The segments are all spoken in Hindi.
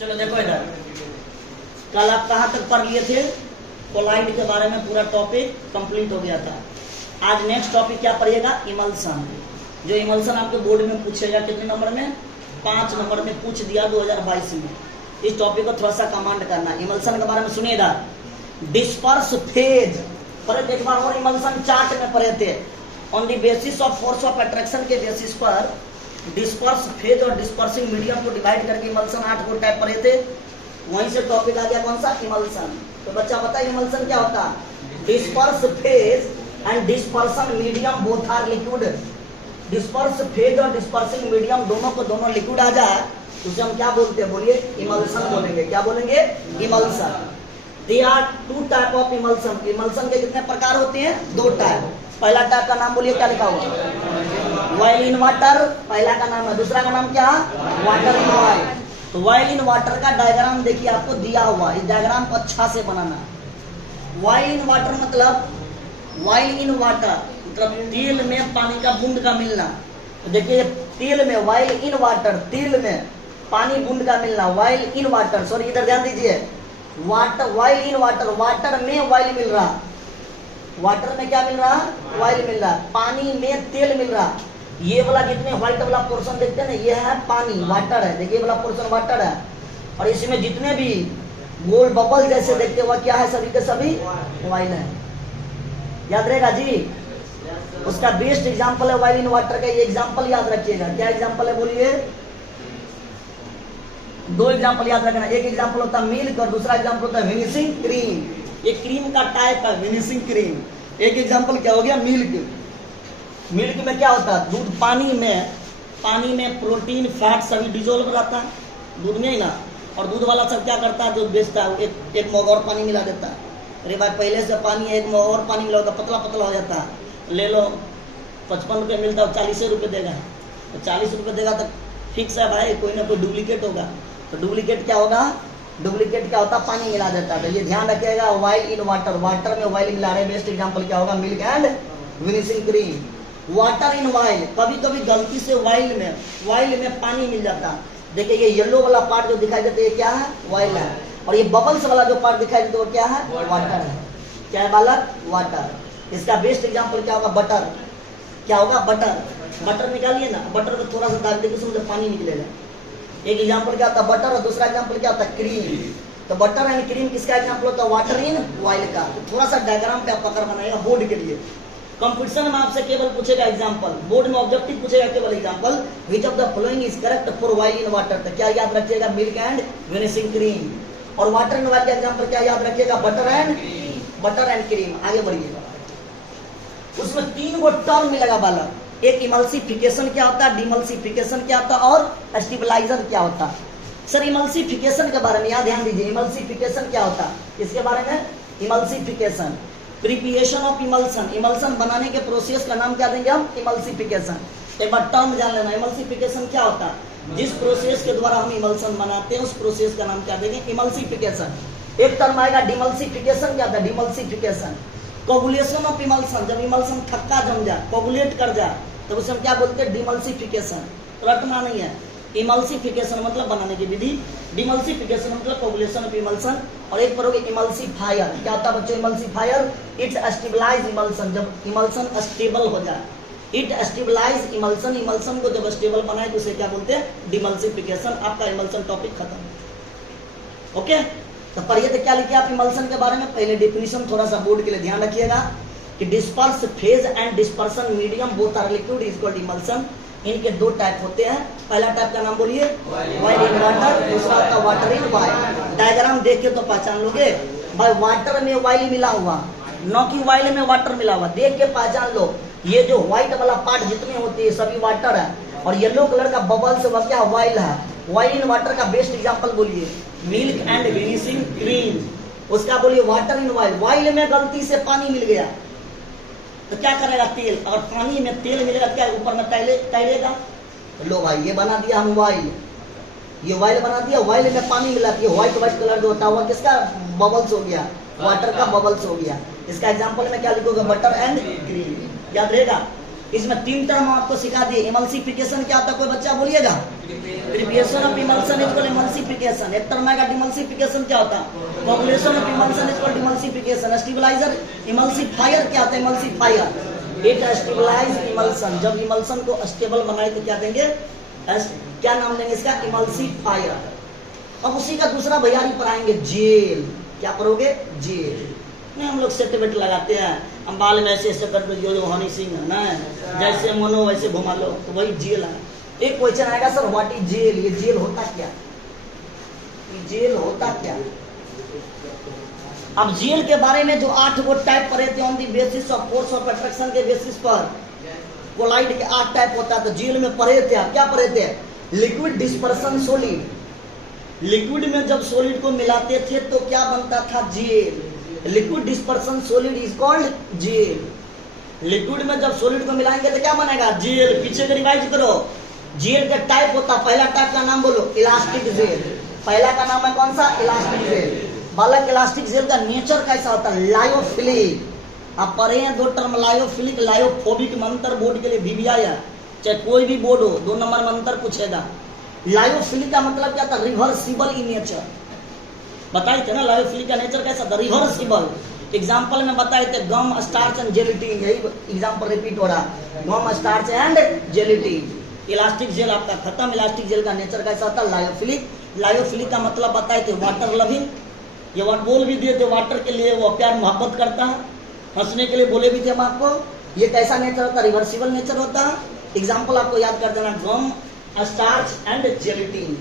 चलो देखो इधर, कल आप कहाँ तक पढ़ लिए थे? कोलाइड के बारे में पूरा टॉपिक कंप्लीट हो गया था। आज नेक्स्ट टॉपिक क्या पढ़िएगा? इमल्सन। जो इमल्सन आपके बोर्ड में पूछेगा कितने नंबर में? 5 नंबर में पूछ दिया 2022 में। इस टॉपिक को थोड़ा सा कमांड करना। इमल्सन के बारे में सुनिएगा। डिस्पर्स फेज पढ़े थे एक बार, और इमल्सन चार्ट में पढ़े थे। On the basis of force of attraction के बेसिस पर डिस्पर्स फेज और डिस्पर्सिंग मीडियम को डिवाइड करके इमल्सन 8 को टाइप पढ़े थे। वहीं से टॉपिक आ गया कौन सा? इमल्सन। तो बच्चा बताइए इमल्सन क्या होता है? Disperse phase and dispersion medium both are liquid. Disperse phase और डिस्पर्सिंग मीडियम दोनों को दोनों लिक्विड आ जाए तो उसे हम क्या बोलते हैं? बोलिए इमल्सन बोलेंगे। क्या बोलेंगे? Emulsion. There are 2 type of emulsion. Emulsion के कितने प्रकार होते हैं? 2 टाइप। पहला टाइप का नाम बोलिए, क्या लिखा हुआ? ऑयल इन वाटर, पहला का नाम है। दूसरा का नाम क्या? Water in oil. तो ऑयल इन वाटर का डायग्राम देखिए आपको दिया हुआ। इस डायग्राम को अच्छा से बनाना। ऑयल इन वाटर मतलब, ऑयल इन वाटर मतलब तेल में पानी का बूंद का मिलना। तो देखिए तेल में, ऑयल इन वाटर, तेल में पानी बूंद का मिलना। ऑयल इन वाटर, सॉरी इधर ध्यान दीजिए। Water, oil in water, water में ऑयल मिल रहा। वाटर में क्या मिल रहा? ऑयल मिल रहा। पानी में तेल मिल रहा। ये वाला जितने व्हाइट वाला पोर्शन देखते हैं ना, ये है पानी, वाटर है। देखिए वाला पोर्शन वाटर है, और इसमें जितने भी गोल बबल जैसे देखते हैं वह क्या है? सभी के सभी ऑयल है। याद रहेगा जी? उसका बेस्ट एग्जांपल है ऑयल इन वाटर का। ये एग्जांपल याद रखिएगा। क्या एग्जांपल है बोलिए? 2 एग्जांपल याद रखना। एक एग्जांपल होता है मिल्क और दूसरा एग्जांपल होता है विनिशिंग क्रीम। ये क्रीम का टाइप है विनिशिंग क्रीम। एक एग्जांपल क्या हो गया? मिल्क। मिल्क में क्या होता है? दूध, पानी में प्रोटीन फैट सभी डिजोल्व रहता है दूध में ही ना। और दूध वाला सब क्या करता है? जो बेचता है एक मग और पानी मिला देता है। अरे भाई पहले से पानी है, एक मग और पानी मिला होता, पतला पतला हो जाता है। ले लो, 55 रुपये मिलता है, 40 रुपये देगा। तो 40 रुपये देगा तो फिक्स है भाई, कोई ना कोई डुप्लीकेट होगा। तो डुप्लीकेट क्या होगा? डुप्लीकेट क्या होता है? पानी मिला देता है। तो ये ध्यान रखिएगा, ऑयल इन वाटर, वाटर में ऑयल मिला रहे। बेस्ट एग्जांपल क्या होगा? Milk and vanishing cream. Water in oil, कभी कभी गलती से ऑयल में पानी मिल जाता है। देखिए ये येलो वाला पार्ट जो दिखाई देता है ये क्या है? ऑयल है। और ये बबल्स वाला जो पार्ट दिखाई देता है वो क्या है? वाटर है। क्या है बालक? वाटर। इसका बेस्ट एग्जांपल क्या होगा? बटर। क्या होगा? बटर। बटर निकालिए ना, बटर को थोड़ा सा डाल देंगे उसमें पानी निकलेगा। एक एग्जांपल क्या होता है? बटर। और दूसरा एग्जांपल क्या होता है? क्रीम। तो बटर एंड क्रीम किसका एग्जांपल होता है? वाटर इन ऑयल का। तो थोड़ा सा डायग्राम पे आप पकड़ बनाएगा बोर्ड के लिए। कंपटीशन में आपसे केवल पूछेगा एग्जांपल, बोर्ड में ऑब्जेक्टिव पूछेगा केवल example. Which of the following is correct for oil in water. तो क्या याद रखिएगा? Milk and vanishing cream. और वाटर इन ऑयल का एग्जांपल क्या याद रखिएगा? Butter and cream. आगे बढ़िएगा। उसमें 3 गो टर्म मिलेगा बालक। एक इमल्सिफिकेशन क्या होता है, डिमल्सिफिकेशन क्या होता है, और स्टेबलाइजर क्या होता है। सर इमल्सिफिकेशन के बारे में यहाँ ध्यान दीजिए। इमल्सिफिकेशन क्या होता है इसके बारे में? Emulsification, preparation of emulsion, emulsion बनाने के प्रोसेस का नाम क्या देंगे हम? इमल्सिफिकेशन। एक बार टर्म जान लेना, इमल्सिफिकेशन क्या होता है? जिस प्रोसेस के द्वारा हम इमल्सन बनाते हैं उस प्रोसेस का नाम क्या देंगे? इमल्सिफिकेशन। एक टर्म आएगा डिमल्सिफिकेशन। क्या होता है? डिमल्सिफिकेशन। कोगुलेशन ऑफ इमल्सन, जब इमल्सन थक्का जम जाए, कोगुलेट कर जाए, तो उसे हम क्या बोलते हैं? डिमल्सिफिकेशन। रटना नहीं है। इमल्सिफिकेशन मतलब बनाने की विधि, डिमल्सिफिकेशन मतलब कोगुलेशन ऑफ इमल्सन। और एक पर होगी इमल्सिफायर। क्या होता है बच्चों? इमल्सिफायर इट स्टेबलाइज इमल्सन, जब इमल्सन स्टेबल हो जाए। इट स्टेबलाइज इमल्सन, इमल्सन को जब स्टेबल बनाए तो उसे क्या बोलते हैं? डिमल्सिफिकेशन। आपका इमल्सन टॉपिक खत्म। ओके, तो पढ़िए तो क्या लिखे आप इमल्सन के बारे में? पहले डेफिनेशन थोड़ा सा बोर्ड के लिए ध्यान रखिएगा कि disperse phase and dispersion medium both are liquid is called emulsion. इनके 2 टाइप होते हैं। पहला टाइप का नाम बोलिए ऑयल इन वाटर, दूसरा होता है वाटर इन ऑयल। डायग्राम देख के तो पहचान लोगे भाई, वाटर में ऑयल मिला हुआ, न कि ऑयल में वाटर मिला हुआ। देख के पहचान लो। ये जो व्हाइट वाला पार्ट जितने होते हैं सभी वाटर है, और येलो कलर का बबल से वह क्या? ऑयल है। ऑयल इन वाटर का बेस्ट एग्जांपल बोलिए मिल्क एंड विनिशिंग क्रीम। उसका बोलिए वाटर इन ऑयल। ऑयल में गलती से पानी मिल गया तो क्या करेगा? तेल। और पानी में तेल मिलेगा क्या? ऊपर में तैरेगा। लो भाई ये बना दिया हम ऑयल, ये ऑयल बना दिया। ऑयल में पानी मिला दिया, व्हाइट कलर जो होता है किसका? बबल्स हो गया, वाटर का बबल्स हो गया। इसका एग्जांपल में क्या लिखोगे? Butter and cream. याद रहेगा। इसमें 3 टर्म आपको सिखा दिए। इमल्सिफिकेशन क्या होता है? कोई बच्चा बोलिएगा? Abbreviation of emulsion equal emulsification. एक टर्म आएगा डिमल्सिफिकेशन क्या होता है, population of emulsion equal demulsification. Stabiliser emulsifier क्या होता है, इमल्सिफायर इट स्टेबलाइज इमल्सन। जब इमल्सन को स्टेबल बनाए तो क्या देंगे, क्या नाम देंगे इसका, इमल्सिफायर। अब उसी का दूसरा भैयारी पढ़ाएंगे जेल। क्या पढ़ोगे, जेल। नहीं हम लोग सेट वेट लगाते हैं, हम बाल में ऐसे कर दो, जो हनी सिंह है ना, जैसे मनो वैसे घुमा लो, तो वही जेल है। एक क्वेश्चन आएगा सर व्हाट इज जेल, ये जेल होता क्या, ये जेल होता क्या। अब जेल के बारे में जो 8 गो टाइप पढ़े थे on the basis of force of attraction के बेसिस पर, कोलाइड के 8 टाइप होता है, तो जेल में पढ़े थे आप, क्या पढ़े थे, लिक्विड डिस्पर्सन सॉलिड। लिक्विड में जब सॉलिड को मिलाते थे तो क्या बनता था, gel. Liquid dispersion solid is called gel. Liquid में जब सॉलिड को मिलाएंगे तो क्या बनेगा, जेल। पीछे के रिवाइज करो, जेल का टाइप होता, पहला टाइप का नाम बोलो, इलास्टिक जेल। पहला का नाम है कौन सा, इलास्टिक जेल। बालक इलास्टिक जेल का नेचर कैसा होता है, लायोफिलिक। आप पढ़े हैं 2 टर्म, लायोफिलिक लायोफोबिक में अंतर बोर्ड के लिए भी आया, चाहे कोई भी बोर्ड हो 2 नंबर में अंतर पूछेगा। लायोफिलिक का मतलब क्या था, रिवर्सिबल इन नेचर। बताए थे ना लायोफिलिक का नेचर कैसा था, रिवर्सिबल। एग्जाम्पल में बताए थे गम स्टार्च एंड जेलेटिन, यही एग्जाम्पल रिपीट हो रहा, gum starch and gelatin. Elastic gel आपका खत्म। इलास्टिक जेल का नेचर कैसा होता है, लायोफिलिक। लायोफिलिक का मतलब बताए थे वाटर लविंग, ये बोल भी दिए थे वाटर के लिए वो प्यार मोहब्बत करता है, हंसने के लिए बोले भी थे हम आपको। ये कैसा नेचर होता है, रिवर्सिबल नेचर होता है। एग्जाम्पल आपको याद कर देना, गम स्टार्च एंड जेलेटिन।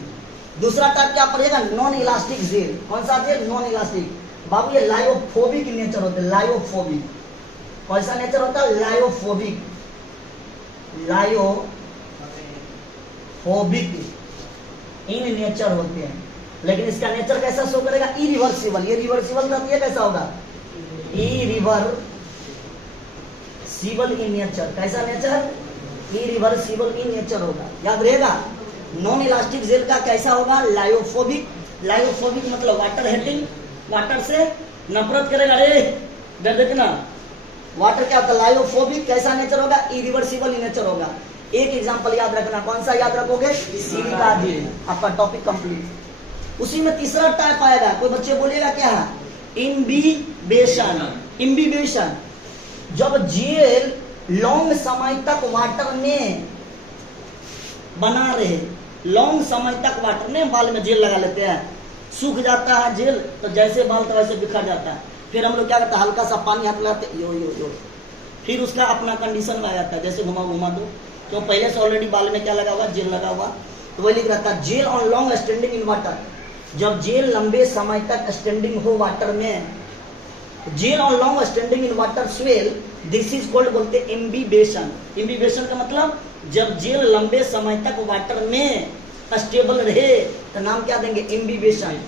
दूसरा टाइप क्या पड़ेगा, नॉन इलास्टिक जेल। कौन सा जेल, नॉन इलास्टिक। बाबू ये लायोफोबिक नेचर होता है, लायोफोबिक। कैसा नेचर होता है, लायोफोबिक। लायोफोबिक इन नेचर होते हैं, लेकिन इसका नेचर कैसा शो करेगा, इरिवर्सिबल। ये रिवर्सिबल था, ये कैसा होगा, इरिवर्सिबल इन नेचर। कैसा नेचर, इरिवर्सिबल इन नेचर होगा, याद रहेगा। नॉन इलास्टिक जेल का कैसा होगा, लायोफोबिक। लायोफोबिक मतलब वाटर हेटिंग, वाटर से नफरत करेगा, अरे डर देते ना। वाटर क्या होता है, लायोफोबिक। कैसा नेचर होगा, इरिवर्सिबल इन नेचर होगा। एक एग्जांपल याद रखना, कौन सा याद रखोगे, सिलिका जेल। आपका टॉपिक कंप्लीट। उसी में तीसरा टाइप आएगा, कोई बच्चे बोलेगा क्या है, इम्बिबेशन। इम्बिबेशन जब जेल लॉन्ग समय तक वाटर में बना रहे, लॉन्ग समय तक वाटर में, बाल में जेल लगा लेते हैं, सूख जाता है जेल तो जैसे बाल तो वैसे बिखर जाता है। फिर हम लोग क्या करते हैं, हल्का सा पानी हाथ लगाते, यो यो यो, फिर उसका अपना कंडीशन में आ जाता है, जैसे घुमा घुमा दो, तो पहले से ऑलरेडी बाल में क्या लगा हुआ, जेल लगा हुआ। तो वही लिख रहता है, gel on long standing in water. जब जेल लंबे समय तक स्टैंडिंग हो वाटर में, gel on long standing in water swell, this is called, बोलते इम्बिबेशन। इम्बिबेशन का मतलब जब जेल लंबे समय तक वाटर में स्टेबल रहे तो नाम क्या देंगे, इम्बिबेशन।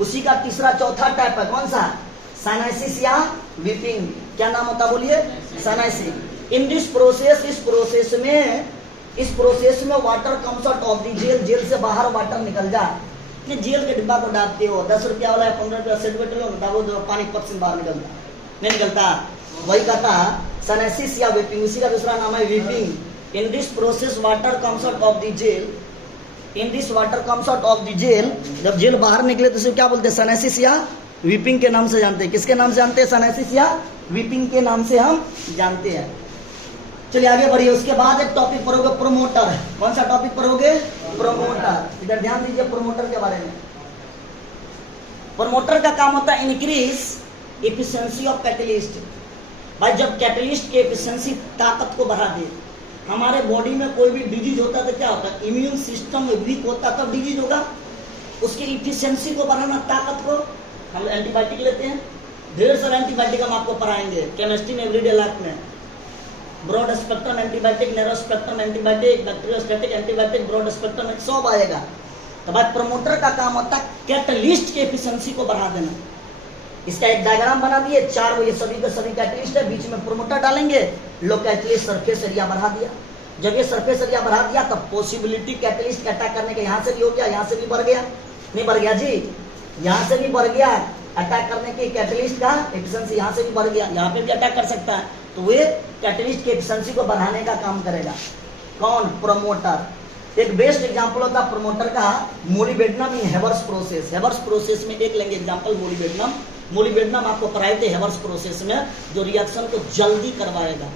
उसी का तीसरा चौथा टाइप है, कौन सा, साइनेसिस या वीपिंग। क्या नाम होता बोलिए, साइनेसिस। इन दिस प्रोसेस, इस प्रोसेस में water comes out of the gel, gel से बाहर वाटर निकल जाए। जेल के डिब्बा को डालते हो, 10 रुपया वाला है, 15 रुपया सेट बैठे लो, डालो तो पानी पक से बाहर निकलता नहीं निकलता, वही कहता साइनेसिस या वीपिंग। उसी का दूसरा नाम है weeping. In this process water comes out of the gel, in this water comes out of the gel, जब जेल बाहर निकले तो उसे क्या बोलते हैं, साइनेसिस या वीपिंग के नाम से जानते हैं। किसके नाम से जानते हैं, साइनेसिस या वीपिंग के नाम से हम जानते हैं। चलिए आगे बढ़िए। उसके बाद एक टॉपिक पढ़ोगे, प्रोमोटर। कौन सा टॉपिक पढ़ोगे, प्रोमोटर। इधर ध्यान दीजिए प्रोमोटर के बारे में। प्रोमोटर का काम होता है इंक्रीज एफिशिएंसी ऑफ कैटलिस्ट। भाई जब कैटलिस्ट की एफिशिएंसी, ताकत को बढ़ा दे। हमारे बॉडी में कोई भी डिजीज होता है तो क्या होता है, इम्यून सिस्टम वीक होता तब डिजीज होगा। उसकी इफिशिएंसी को बढ़ाना, ताकत को। हम एंटीबायोटिक लेते हैं, ढेर सारे एंटीबायोटिक हम आपको पढ़ाएंगे केमिस्ट्री में, एवरीडे लाइफ में। Broad spectrum antibiotic, narrow spectrum antibiotic, bacteriostatic antibiotic, broad spectrum, सब आएगा। तो भाई प्रमोटर का काम होता है कैटलिस्ट की एफिशिएंसी को बढ़ा देना। इसका एक डायग्राम बना दिए, 4 ये सभी के सभी कैटलिस्ट है, बीच में प्रोमोटर डालेंगे, लो कैटलिस्ट सरफेस एरिया बढ़ा दिया। जब ये सरफेस एरिया बढ़ा दिया तब पॉसिबिलिटी कैटलिस्ट का अटैक करने के, यहाँ से भी हो गया, यहाँ से भी बढ़ गया, नहीं बढ़ गया जी, यहाँ से भी बढ़ गया अटैक करने की कैटलिस्ट का एफिशिएंसी, यहाँ से भी बढ़ गया, यहाँ पे भी अटैक कर सकता है। तो वे कैटलिस्ट की एफिशिएंसी को बढ़ाने का काम करेगा। कौन, प्रोमोटर। एक बेस्ट एग्जांपल होता है प्रमोटर का मोलिबेडनम इन हेवर्स प्रोसेस। हेवर्स प्रोसेस में एक लेंगे एग्जांपल मोलिबेडनम। मोलिबेडनम आपको पढ़ाए थे हेवर्स प्रोसेस में, जो रिएक्शन को जल्दी करवाएगा।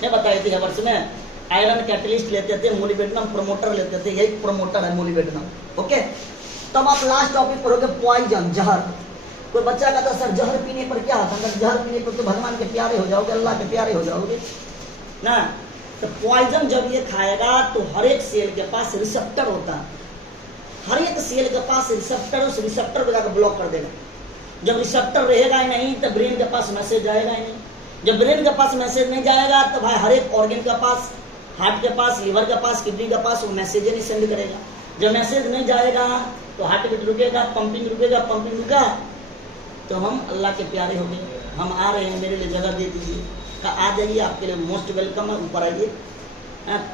नहीं बताए थे हेवर्स में आयरन कैटलिस्ट लेते थे, मोलिबेडनम प्रमोटर लेते थे, यही प्रमोटर है मोलिबेडनम। ओके, तब आप लास्ट टॉपिक पढ़ोगे पॉइजन, जहर। कोई बच्चा कहता सर जहर पीने पर क्या होता है? जहर पीने पर तो भगवान के प्यारे हो जाओगे, अल्लाह के प्यारे हो जाओगे ना। तो पॉइजन जब ये खाएगा तो हर एक सेल के पास रिसेप्टर होता है, हर एक सेल के पास रिसेप्टर, उस रिसेप्टर को जाकर ब्लॉक कर देगा। जब रिसेप्टर रहेगा ही नहीं तो ब्रेन के पास मैसेज जाएगा ही नहीं। जब ब्रेन के पास मैसेज नहीं जाएगा तो भाई हर एक ऑर्गन के पास, हार्ट के पास, लिवर के पास, किडनी के पास वो मैसेज नहीं सेंड करेगा। जब मैसेज नहीं जाएगा तो हार्ट बीट रुकेगा, पंपिंग रुकेगा, पंपिंग रुका तो हम अल्लाह के प्यारे हो गए, हम आ रहे हैं, मेरे लिए जगह दे दीजिए। का आ जाइए, आपके लिए मोस्ट वेलकम है, ऊपर आइए,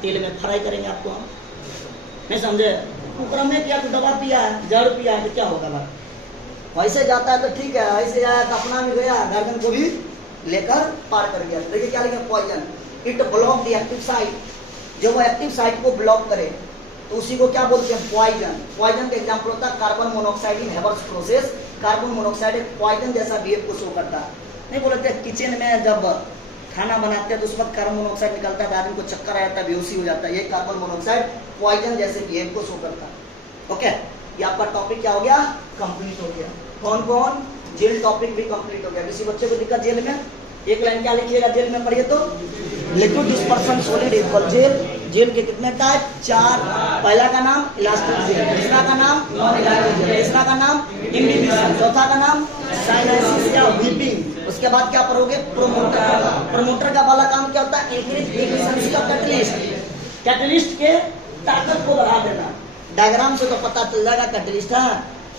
तेल में फ्राई करेंगे आपको हम। नहीं समझे? ऊपर में क्या तो दवा पिया है, जड़ पिया है तो क्या होगा भाई? वैसे जाता है तो ठीक है, ऐसे आया तो अपना भी गया, गर्दन को भी लेकर पार कर गया। देखिए क्या लिखा poison, it block the active site. जब वो एक्टिव साइट को ब्लॉक करे तो उसी को क्या बोलते हैं? पॉइजन। पॉइजन का एग्जांपल होता है कार्बन मोनोऑक्साइड इन हेवर्स प्रोसेस। कार्बन मोनोऑक्साइड एक पॉइजन जैसा बिहेव को शो करता है। नहीं बोलते किचन में जब खाना बनाते हैं तो उस वक्त कार्बन मोनोऑक्साइड निकलता है, आदमी को चक्कर आ जाता है, बेहोशी हो जाता है। ये कार्बन मोनोऑक्साइड पॉइजन जैसे बिहेव को शो करता है। ओके, ये आपका टॉपिक क्या हो गया? कंप्लीट हो गया। कौन कौन? जेल टॉपिक भी कंप्लीट हो गया। किसी बच्चे को दिक्कत जेल में? एक लाइन क्या लिखिएगा जेल में पढ़िए तो, liquid dispersion solid equal gel. Gel के कितने टाइप? 4। पहला का नाम इलास्टिक जेल, दूसरा का नाम नॉन इलास्टिक जेल, तीसरा का नाम इंडिविजुअल, चौथा का नाम साइनेसिस या व्हीपिंग। उसके बाद क्या पढ़ोगे? प्रोमोटर। प्रोमोटर का वाला काम क्या होता है? Increase efficiency of catalyst. Catalyst के ताकत को बढ़ा देना। डायग्राम से तो पता चल जाएगा कैटलिस्ट है,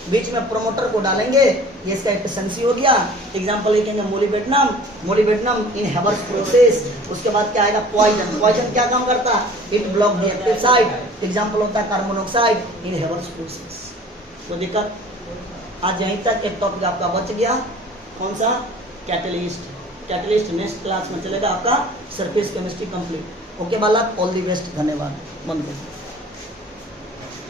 बीच में प्रोमोटर को डालेंगे, ये इसका एफिशिएंसी हो गया। एग्जांपल लिखेंगे मोलिबेडनम, मोलिबेडनम इन हेवर्स प्रोसेस। उसके बाद क्या आएगा? पॉइजन। पॉइजन क्या काम करता है? It block the active site. Example होता है कार्बन मोनोऑक्साइड इन हेवर्स प्रोसेस। तो दिक्कत आज यहीं तक एक टॉपिक आपका बच गया। कौन सा? कैटलिस्ट। कैटलिस्ट नेक्स्ट क्लास में चलेगा आपका सरफेस केमिस्ट्री कंप्लीट। ओके बालक, ऑल द बेस्ट, धन्यवाद। बंद करिए।